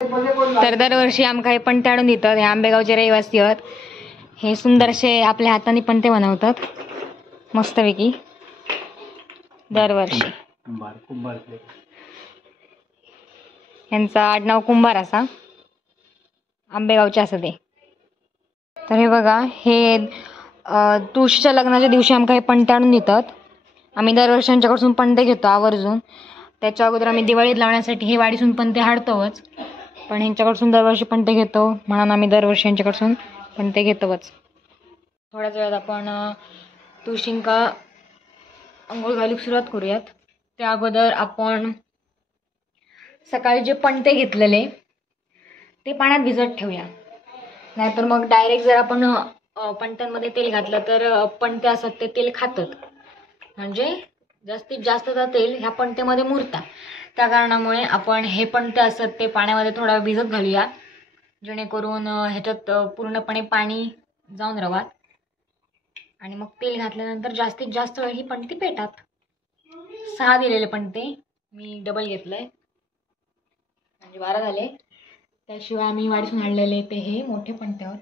तर दरवर्षी आमका हे पणते आणून देतात. हे आंबेगावचे रहिवासी आहेत. हे सुंदरसे आपल्या हाताने पणते बनवतात मस्तपैकी दरवर्षी. यांचा आडनाव कुंभार असा, आंबेगावचे असं ते. तर हे बघा, हे तुळशीच्या लग्नाच्या दिवशी आमका हे पणते आणून देतात. आम्ही दरवर्षी यांच्याकडून पणते घेतो आवर्जून. त्याच्या अगोदर आम्ही दिवाळीत लावण्यासाठी हे वाडीसून पणते हाडतोच, पण ह्यांच्याकडून दरवर्षी पणते घेतो म्हणून आम्ही दरवर्षी यांच्याकडून पणते घेतोच. थोड्याच वेळात आपण तुळशींका अंघोळ घालूक सुरुवात करूयात. त्या अगोदर आपण सकाळी जे पणते घेतलेले ते पाण्यात भिजत ठेवूया. नाहीतर मग डायरेक्ट जर आपण पणत्यांमध्ये तेल घातलं तर पणते असत ते तेल खातात, म्हणजे जास्तीत जास्त तेल ह्या पणतेमध्ये मुरता. त्या कारणामुळे आपण हे पणते असत ते पाण्यामध्ये थोडा वेळ भिजत घालूया, जेणेकरून ह्याच्यात पूर्णपणे पाणी जाऊन रवात. आणि मग तेल घातल्यानंतर जास्तीत जास्त वेळ ही पणती पेटात. 6 दिलेले पणते मी डबल घेतलंय, म्हणजे 12 झाले. त्याशिवाय आम्ही वाडीसून आणलेले ते हे मोठे पणते आहोत.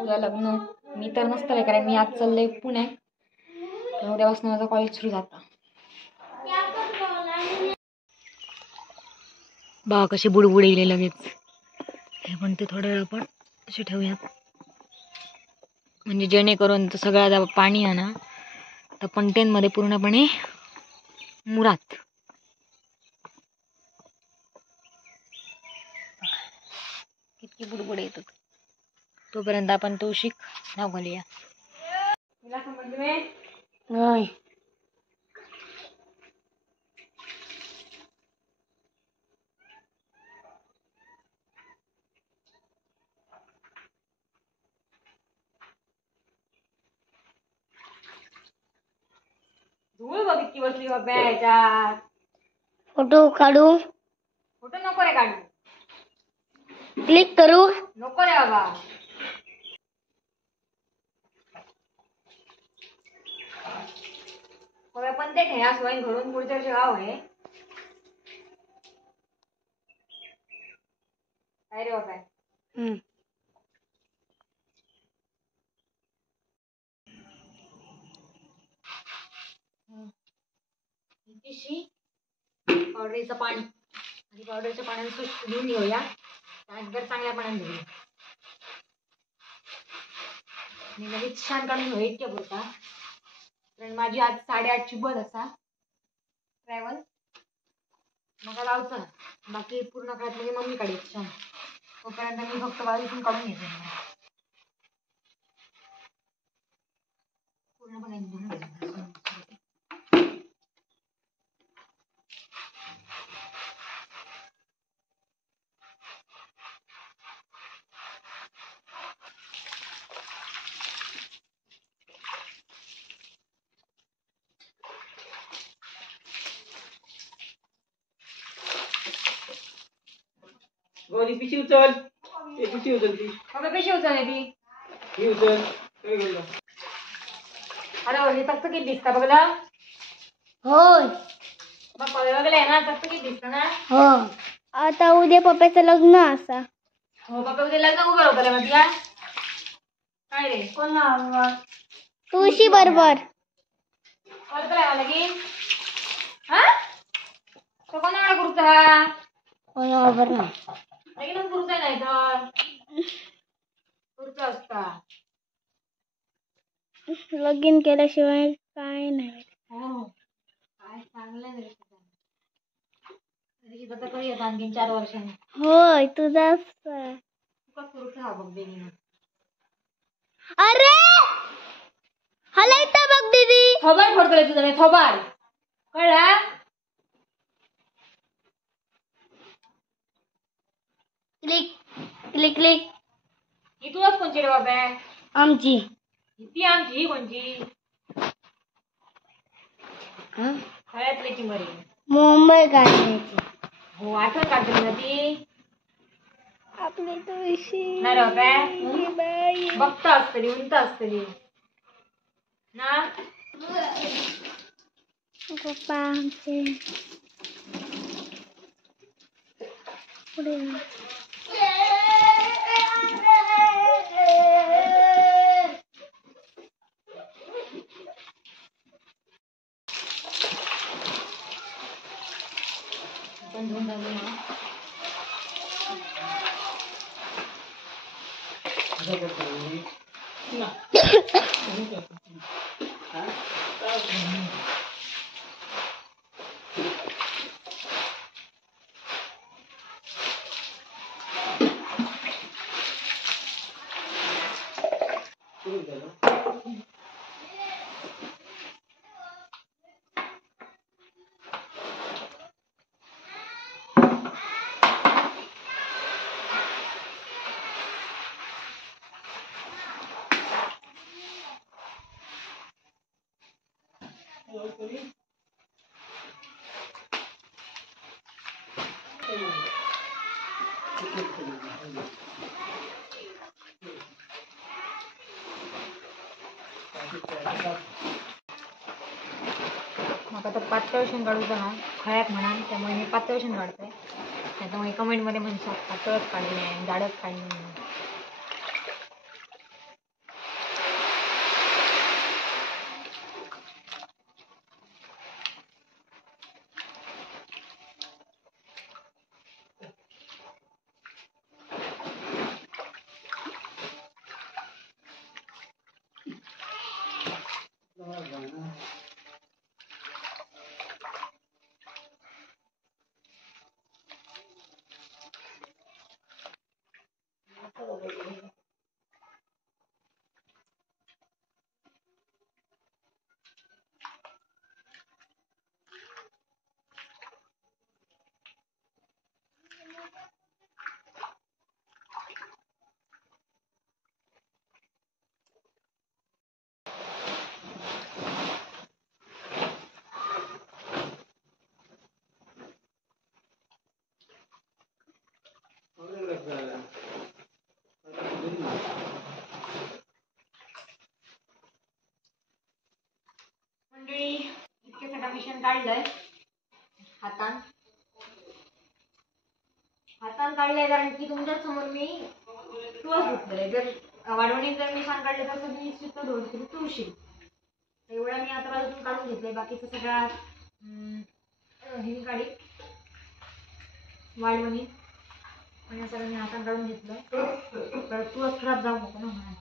उद्या लग्न मी तर नसतंय, कारण मी आज चालले पुणे. उद्यापासून माझं कॉलेज सुरू जातं. बा कशी बुडबुड येईल लगेच. हे पण ते थोड्या वेळ आपण असे ठेवूयात, म्हणजे जेणेकरून सगळं पाणी आहे ना तर पणत्यांमध्ये पूर्णपणे मुरात. किती बुडबुड येतात. तोपर्यंत आपण तुळशीक नाव घालूया. धूळ बघ इतकी बसली बाबा याच्यात. फोटो काढू? फोटो नको रे काढू. क्लिक करू? नको रे बाबा. पण ते घ्या सोय घरून पुढच्या गाव आहे काय रे बाबा. पावडरीचं पाणी आणि पावडरच्या पाण्याने स्वच्छ धुवून घेऊया. त्यानंतर चांगल्या पाण्याने धुऊया आणि लगेच छान काढून घेऊया इतक्या पुरता. कारण माझी आज 8:30ची बस असा ट्रॅव्हल. मग लावचं बाकी पूर्ण काढत म्हणजे मम्मी काढेल छान. तोपर्यंत मी फक्त बाजूतून काढून घेते पूर्णपणे धुवून घ्यायचं. गोरी पिशी उचल. ते पिशी उचल ती. बाबा पिशी उचल ती. ही उचल. काय बोलला? अरे हे फक्त किती दिसता बघला? होय. मग बघले ना फक्त किती दिसतं ना? हो. आता उद्या पप्पाचं लग्न असा. हो पप्पा उद्या लग्न उभं होतं मग तुला काय रे? कोण तुळशी बरोबर. करतोय मला की हा तो कोणाला कुर्ता बरोबर नाही. लगेच कुर्ता नाही तर कुर्ता असता. लगीन केल्याशिवाय काय नाही. हो काय चांगलं नाही तर कधी येत आणखीन 4 वर्षांनी. होय तुझाच. तुका कुर्ता बघ बेगीन. अरे हला इथं बघ दीदी. थोबाड फोडतोय तुझं मी थोबाड कळला. Click click click. ही तुलाच कोणची रे बाबा? आमची. ती आमची ही कोणची? खळ्यातली ती मरी मुंबई काढण्याची. हो आठवण काढते ना ती आपली तुळशी. नाही रे बाबा बघता असतली उंच असतली ना पप्पा आमचे. पुढे मग आता पातळ शेण काढूचं ना खळ्यात म्हणा, त्यामुळे मी पातळ शेण काढतोय. त्यामुळे कमेंटमध्ये म्हणतात पातळच काढले जाडच काढले. मंडळी इतके सगळं मिश्रण काढलंय हातान काढलंय, कारण की तुमच्या समोर मी तुळस घेतलंय. जर वाढवणीत जर मिश्रण काढलं तर सगळी सुद्धा धुळशी तुळशी एवढं मी आता बाजूतून काढून घेतलंय. बाकीचं सगळ्यात हे काढी वाढवणी आणि या सगळं मी हातान काढून घेतलंय. तर तुळस खराब जाऊ नको ना म्हणून.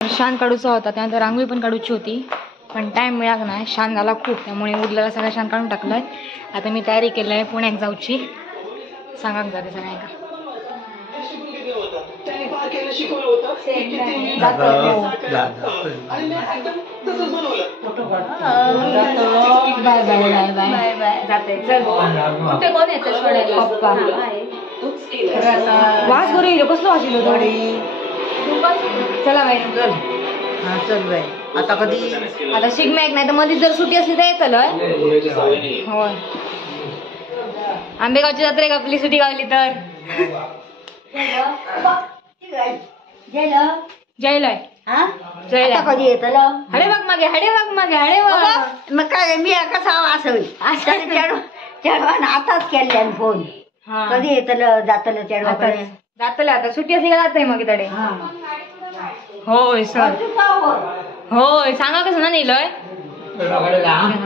शान काढूचा होता, त्यानंतर रांगोळी पण काढूची होती, पण टाइम मिळाला नाही. शान झाला खूप, त्यामुळे उरलेला सगळं शान काढून टाकलंय. आता मी तयारी केली आहे पुण्यात जाऊची. सांगा जाते सगळ्या का bye bye bye bye bye जाते. चल कुठे कोण येते सोडायला? पप्पा. वास बरं येईल, कसलं वास येईल थोडी. चला बाई चल. हा चल बाई. आता कधी आता शिगम्याक नाही तर मध्ये जर सुट्टी असली तर येतलोय. होय आंबेगावची जत्रा आहे, आपली सुट्टी गावली तर जयलय जयला कधी येतलो. हडे बघ मागे हडे बघ मागे हडे बघ. मग काय मी कसा असं चढवान आताच केल्यान फोन. कधी येतलं जातलं चढवाकडे जातले. आता सुट्टी असली का जाते मग तडे. होय सर होय सांगा कसं ना नेलंय.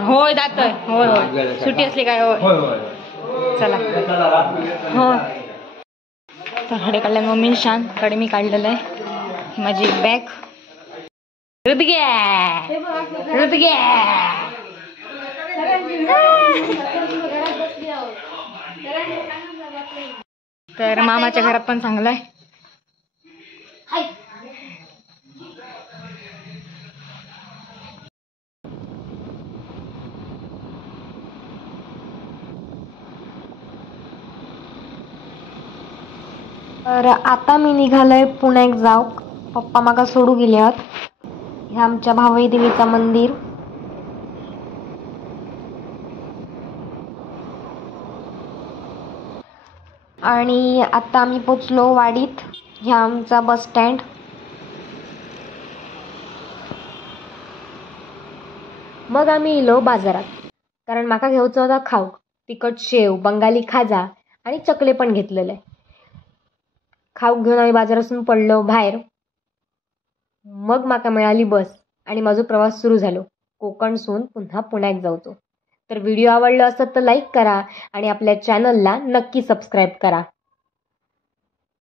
होय जातोय. होय होय सुट्टी असली काय. होय चला. हो तर हडे काढल्या मम्मीने शान कडे मी काढलेलं आहे. माझी बॅग ऋतग्या तर मामाच्या घरात पण चांगलंय. तर आता मी निघालोय पुण्याक जाऊ. पप्पा माका सोडू गेले आहेत. हे आमच्या भावई देवीचं मंदिर. आणि आता आम्ही पोचलो वाडीत. ह्या आमचा बस स्टँड. मग आम्ही इलो बाजारात, कारण माका घेऊचा होता खाऊक. तिखट शेव, बंगाली खाजा आणि चकले पण घेतलेले. खाऊक घेऊन आम्ही बाजारातून पडलो बाहेर. मग माका मिळाली बस आणि माझा प्रवास सुरू झालो कोकणसून पुन्हा पुण्यात जाऊचो. तर व्हिडिओ आवडला असत तर लाईक करा आणि आपल्या चॅनलला नक्की सबस्क्राईब करा.